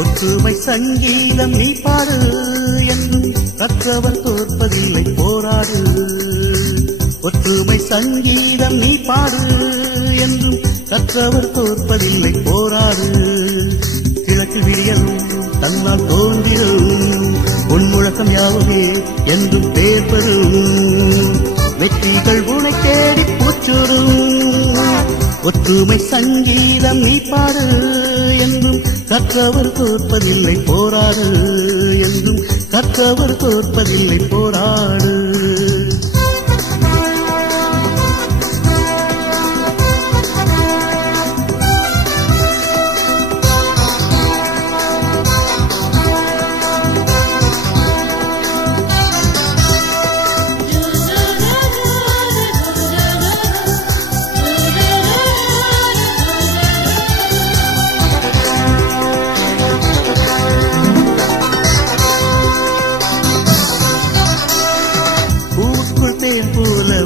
ஒற்றுமை சங்கீதம் நீ பாடு என்றும் கற்றவர் தோற்பதில்லை போராடு. ஒற்றுமை சங்கீதம் நீ பாடு என்றும் கற்றவர் தோற்பதில்லை போராடு. கிழக்கு விடியலும் தன்னால் தோன்றிடும் உன் முழக்கம் யாவுமே என்றும் பேர் பெறும். வெற்றிகள் உனை தேடி பூச்சூடும். ஒற்றுமை சங்கீதம் நீ பாடு என்றும் கற்றவர் தோற்பதில்லை போராடு. என்றும் கற்றவர் தோற்பதில்லை போராடு.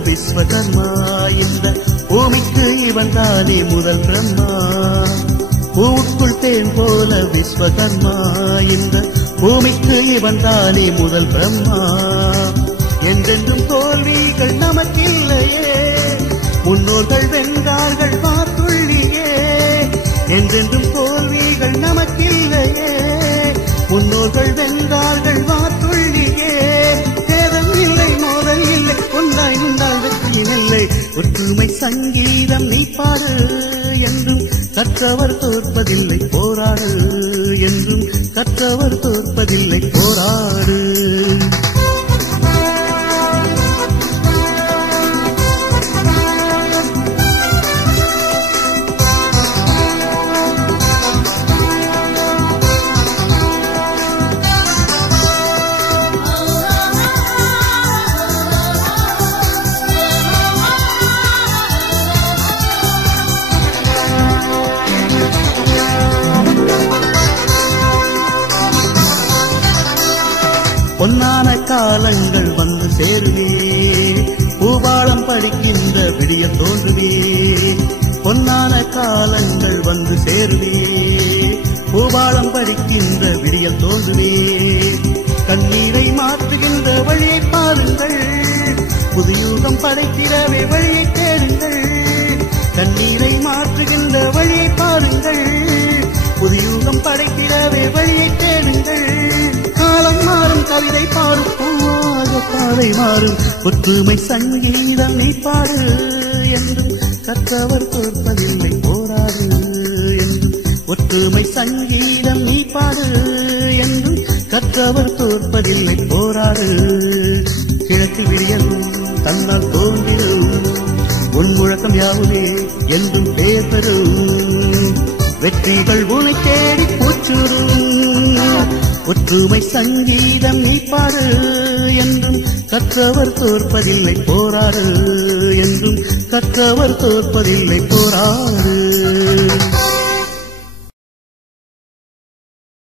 விஸ்வகர்மா இந்த பூமிக்கு இவன் தானே முதல் பிரம்மா. பூவுக்குள் தேன் போல விஸ்வகர்மா இந்த பூமிக்கு இவன் தானே முதல் பிரம்மா. என்றென்றும் தோல்விகள் நமக்கில்லையே, முன்னோர்கள் வென்றார்கள் வாத்துள்ளியே. என்றென்றும் தோல்விகள் நமக்கில்லையே, முன்னோர்கள் வென்றார்கள் வாத்துள்ளியே. சேதம் இல்லை, மோதல் இல்லை, ஒன்றாய் நின்றால் வெற்றி இல்லை. ஒற்றுமை சங்கீதம் நீ பாடு என்றும் கற்றவர் தோற்பதில்லை போராடு. என்றும் கற்றவர் தோற்பதில்லை போராடு. பொன்னான காலங்கள் வந்து சேருவே, பூபாலம் படிக்கின்ற விடிய தோன்றுவே. பொன்னான காலங்கள் வந்து சேருவே, பூபாலம் படிக்கின்ற விடிய தோன்றுவே. கண்ணீரை மாற்றுகின்ற வழியை பாருங்கள், புதுயுகம் படைக்கிறவே வழியை தேடுங்கள். கண்ணீரை மாற்றுகின்ற வழியை பாருங்கள், புதுயுகம் படைக்கிறவே வழியை தேடுங்கள். காலம் மாறும், கவிதை பாடும், பூவாக பாதை மாறும். ஒற்றுமை சங்கீதம் நீ பாடு என்றும் கற்றவர் தோற்பதில்லை போராடு. என்றும் ஒற்றுமை சங்கீதம் நீ பாடு என்றும் கற்றவர் தோற்பதில்லை போராடு. கிழக்கு விடியலும் தன்னால் தோன்றிடும் உன் முழக்கம் யாவுமே என்றும் பேர் பெறும். வெற்றிகள் உனை தேடி பூச்சூடும். ஒற்றுமை சங்கீதம் நீ பாடு என்றும் கற்றவர் தோற்பதில்லை போராடு. என்றும் கற்றவர் தோற்பதில்லை போராடு.